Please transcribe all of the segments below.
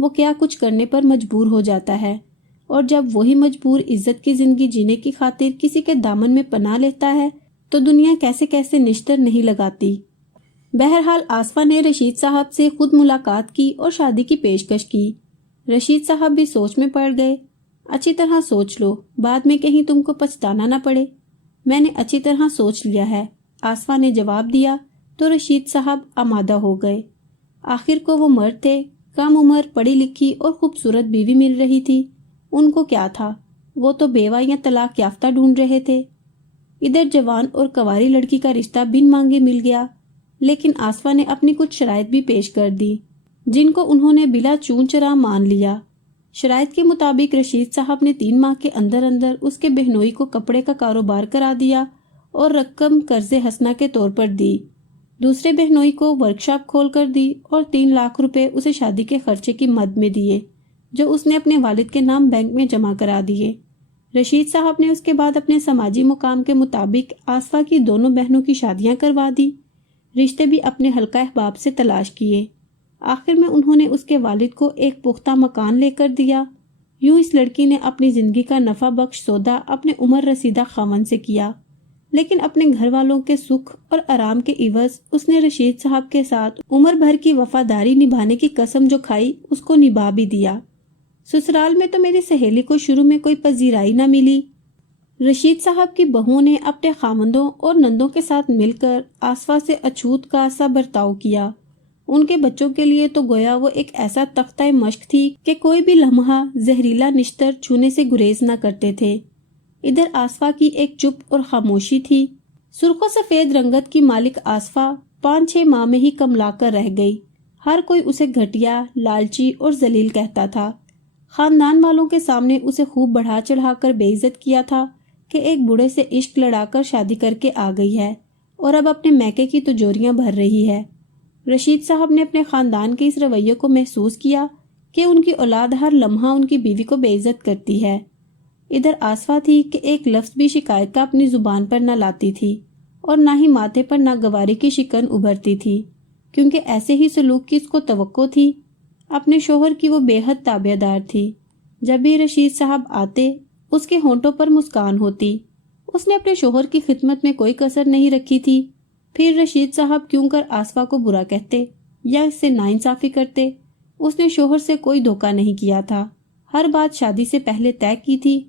وہ کیا کچھ کرنے پر مجبور ہو جاتا ہے، اور جب وہی مجبور عزت کی زندگی جینے کی خاطر کسی کے دامن میں پناہ لیتا ہے تو دنیا کیسے کیسے نشتر نہیں لگاتی۔ بہرحال آصفہ نے رشید صاحب سے خود ملاقات کی اور شادی کی پیشکش کی۔ رشید صاحب بھی سوچ میں پڑ گئے۔ اچھی طرح سوچ لو، بعد میں کہیں تم کو پچھتانا نہ پڑے۔ میں نے اچھی طرح سوچ لیا ہے، آصفہ نے جواب دیا تو رشید صاحب آمادہ ہو گئے۔ آخر کو وہ مرد تھے، کم عمر، پڑھی لکھی اور خوبصورت بیوی مل رہی تھی۔ ان کو کیا تھا، وہ تو بیوہ یا طلاق یافتہ ڈھونڈ رہے تھے۔ ادھر جوان اور کنواری لڑکی کا رشتہ بن مانگے مل گیا، لیکن آصفہ نے اپنی کچھ شرائط بھی پیش کر دی جن کو انہوں نے بلا چون چرا مان لیا۔ شرائط کے مطابق رشید صاحب نے 3 ماہ کے اندر اندر اس کے بہنوئی کو کپڑے کا کاروبار کرا دیا اور رقم قرض حسنہ کے طور پر دی۔ دوسرے بہنوئی کو ورکشاپ کھول کر دی اور 3 لاکھ روپے اسے شادی کے خرچے کی مد میں دیے، جو اس نے اپنے والد کے نام بینک میں جمع کرا دیے۔ رشید صاحب نے اس کے بعد اپنے سماجی مقام کے مطابق آصفہ کی دونوں بہنوں کی شادیاں کروا دی، رشتے بھی اپنے حلقہ احباب سے تلاش کیے۔ آخر میں انہوں نے اس کے والد کو ایک پختہ مکان لے کر دیا۔ یوں اس لڑکی نے اپنی زندگی کا نفع بخش سودا اپنے عمر رسیدہ خاوند سے کیا، لیکن اپنے گھر والوں کے سکھ اور آرام کے عوض اس نے رشید صاحب کے ساتھ عمر بھر کی وفاداری نبھانے کی قسم جو کھائی اس کو نبھا بھی دیا۔ سسرال میں تو میری سہیلی کو شروع میں کوئی پذیرائی نہ ملی۔ رشید صاحب کی بہوؤں نے اپنے خامندوں اور نندوں کے ساتھ مل کر آصفہ سے اچھوت کا سا برتاؤ کیا۔ ان کے بچوں کے لیے تو گویا وہ ایک ایسا تختہ مشق تھی کہ کوئی بھی لمحہ زہریلا نشتر چھونے سے گریز نہ کرتے تھے۔ ادھر آصفہ کی ایک چپ اور خاموشی تھی۔ سرخ و سفید رنگت کی مالک آصفہ 5-6 ماہ میں ہی کملا کر رہ گئی۔ ہر کوئی اسے گھٹیا، لالچی اور ذلیل کہتا تھا۔ خاندان والوں کے سامنے اسے خوب بڑھا چڑھا کر بے عزت کیا تھا کہ ایک بوڑھے سے عشق لڑا کر شادی کر کے آ گئی ہے اور اب اپنے میکے کی تجوریاں بھر رہی ہے۔ رشید صاحب نے اپنے خاندان کے اس رویے کو محسوس کیا کہ ان کی اولاد ہر لمحہ ان کی بیوی کو بے عزت کرتی ہے۔ ادھر آصفہ تھی کہ ایک لفظ بھی شکایت کا اپنی زبان پر نہ لاتی تھی اور نہ ہی ماتھے پر ناگواری کی شکن ابھرتی تھی، کیونکہ ایسے ہی سلوک کی اس کو توقع تھی۔ اپنے شوہر کی وہ بے حد تابع دار تھی۔ جب بھی رشید صاحب آتے اس کے ہونٹوں پر مسکان ہوتی۔ اس نے اپنے شوہر کی خدمت میں کوئی کسر نہیں رکھی تھی۔ پھر رشید صاحب کیوں کر آصفہ کو برا کہتے یا اس سے ناانصافی کرتے، اس نے شوہر سے کوئی دھوکہ نہیں کیا تھا، ہر بات شادی سے پہلے طے کی تھی۔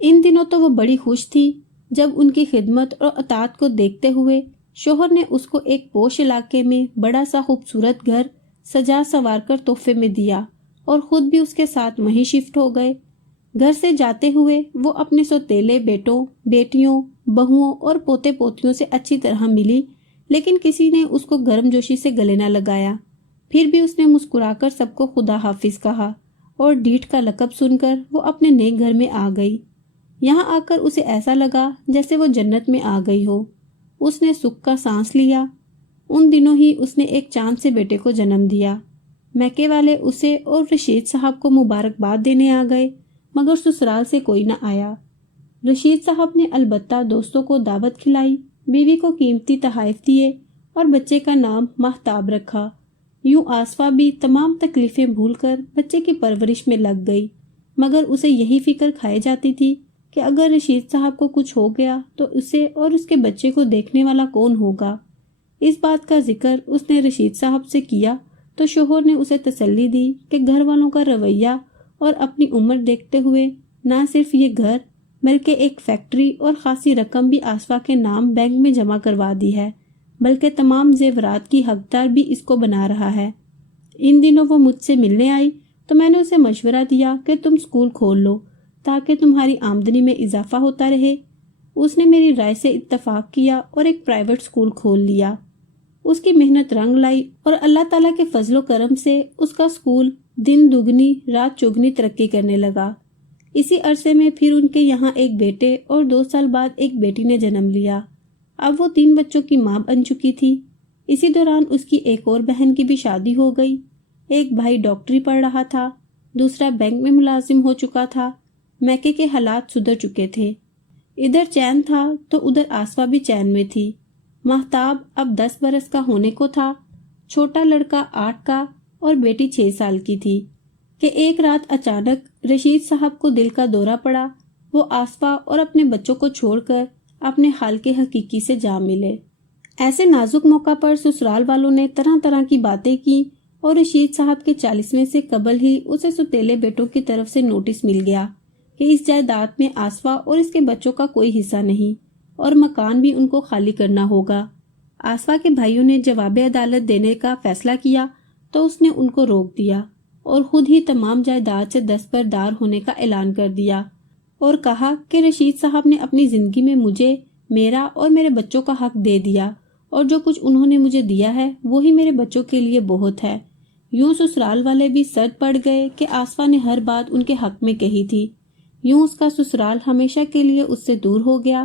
ان دنوں تو وہ بڑی خوش تھی جب ان کی خدمت اور اطاعت کو دیکھتے ہوئے شوہر نے اس کو ایک پوش علاقے میں بڑا سا خوبصورت گھر سجا سنوار کر تحفے میں دیا اور خود بھی اس کے ساتھ وہیں شفٹ ہو گئے۔ گھر سے جاتے ہوئے وہ اپنے سوتیلے بیٹوں، بیٹیوں، بہوؤں اور پوتے پوتیوں سے اچھی طرح ملی، لیکن کسی نے اس کو گرم جوشی سے گلے نہ لگایا۔ پھر بھی اس نے مسکرا کر سب کو خدا حافظ کہا اور ڈیٹ کا لقب سن کر وہ اپنے نئے گھر میں آ گئی۔ یہاں آ کر اسے ایسا لگا جیسے وہ جنت میں آ گئی ہو۔ اس نے سکھ کا سانس لیا۔ ان دنوں ہی اس نے ایک چاند سے بیٹے کو جنم دیا۔ میکے والے اسے اور رشید صاحب کو مبارکباد دینے آ گئے، مگر سسرال سے کوئی نہ آیا۔ رشید صاحب نے البتہ دوستوں کو دعوت کھلائی، بیوی کو قیمتی تحائف دیے اور بچے کا نام ماہتاب رکھا۔ یوں آصفہ بھی تمام تکلیفیں بھول کر بچے کی پرورش میں لگ گئی، مگر اسے یہی فکر کھائے جاتی تھی کہ اگر رشید صاحب کو کچھ ہو گیا تو اسے اور اس کے بچے کو دیکھنے والا کون ہوگا۔ اس بات کا ذکر اس نے رشید صاحب سے کیا تو شوہر نے اسے تسلی دی کہ گھر والوں کا رویہ اور اپنی عمر دیکھتے ہوئے نہ صرف یہ گھر بلکہ ایک فیکٹری اور خاصی رقم بھی آصفہ کے نام بینک میں جمع کروا دی ہے، بلکہ تمام زیورات کی حقدار بھی اس کو بنا رہا ہے۔ ان دنوں وہ مجھ سے ملنے آئی تو میں نے اسے مشورہ دیا کہ تم اسکول کھول لو تاکہ تمہاری آمدنی میں اضافہ ہوتا رہے۔ اس نے میری رائے سے اتفاق کیا اور ایک پرائیویٹ اسکول کھول لیا۔ اس کی محنت رنگ لائی اور اللہ تعالیٰ کے فضل و کرم سے اس کا اسکول دن دگنی رات چوگنی ترقی کرنے لگا۔ اسی عرصے میں پھر ان کے یہاں ایک بیٹے اور 2 سال بعد ایک بیٹی نے جنم لیا۔ اب وہ 3 بچوں کی ماں بن چکی تھی۔ اسی دوران اس کی ایک اور بہن کی بھی شادی ہو گئی۔ ایک بھائی ڈاکٹری پڑھ رہا تھا، دوسرا بینک میں ملازم ہو چکا تھا۔ میکے کے حالات سدھر چکے تھے۔ ادھر چین تھا تو ادھر آصفہ بھی چین میں تھی۔ ماہتاب اب 10 برس کا ہونے کو تھا، چھوٹا لڑکا 8 کا اور بیٹی 6 سال کی تھی۔ کہ ایک رات اچانک رشید صاحب کو دل کا دورہ پڑا۔ وہ آصفہ اور اپنے بچوں کو چھوڑ کر اپنے حال کے حقیقی سے جا ملے۔ ایسے نازک موقع پر سسرال والوں نے طرح طرح کی باتیں کی اور رشید صاحب کے 40ویں سے قبل ہی اسے سوتیلے بیٹوں کی طرف سے نوٹس مل گیا کہ اس جائیداد میں آصفہ اور اس کے بچوں کا کوئی حصہ نہیں اور مکان بھی ان کو خالی کرنا ہوگا۔ آصفہ کے بھائیوں نے جواب عدالت دینے کا فیصلہ کیا تو اس نے ان کو روک دیا اور خود ہی تمام جائیداد سے دستبردار ہونے کا اعلان کر دیا اور کہا کہ رشید صاحب نے اپنی زندگی میں مجھے، میرا اور میرے بچوں کا حق دے دیا اور جو کچھ انہوں نے مجھے دیا ہے وہی میرے بچوں کے لیے بہت ہے۔ یوں سسرال والے بھی سرد پڑ گئے کہ آصفہ نے ہر بات ان کے حق میں کہی تھی۔ یوں اس کا سسرال ہمیشہ کے لیے اس سے دور ہو گیا،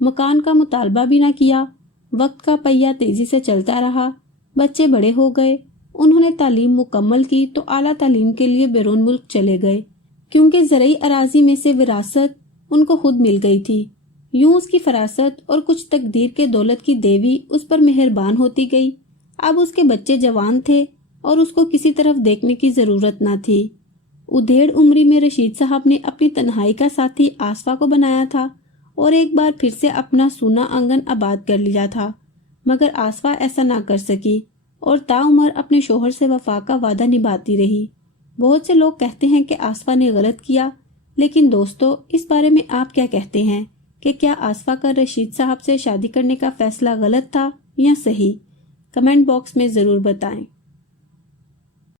مکان کا مطالبہ بھی نہ کیا۔ وقت کا پہیہ تیزی سے چلتا رہا، بچے بڑے ہو گئے، انہوں نے تعلیم مکمل کی تو اعلیٰ تعلیم کے لیے بیرون ملک چلے گئے کیونکہ زرعی اراضی میں سے وراثت ان کو خود مل گئی تھی۔ یوں اس کی فراست اور کچھ تقدیر کے دولت کی دیوی اس پر مہربان ہوتی گئی۔ اب اس کے بچے جوان تھے اور اس کو کسی طرف دیکھنے کی ضرورت نہ تھی۔ ادھیڑ عمری میں رشید صاحب نے اپنی تنہائی کا ساتھی آصفہ کو بنایا تھا اور ایک بار پھر سے اپنا سونا آنگن آباد کر لیا تھا، مگر آصفہ ایسا نہ کر سکی اور تاعمر اپنے شوہر سے وفا کا وعدہ نبھاتی رہی۔ بہت سے لوگ کہتے ہیں کہ آصفہ نے غلط کیا، لیکن دوستو اس بارے میں آپ کیا کہتے ہیں کہ کیا آصفہ کا رشید صاحب سے شادی کرنے کا فیصلہ غلط تھا یا صحیح؟ کمنٹ باکس میں ضرور بتائیں۔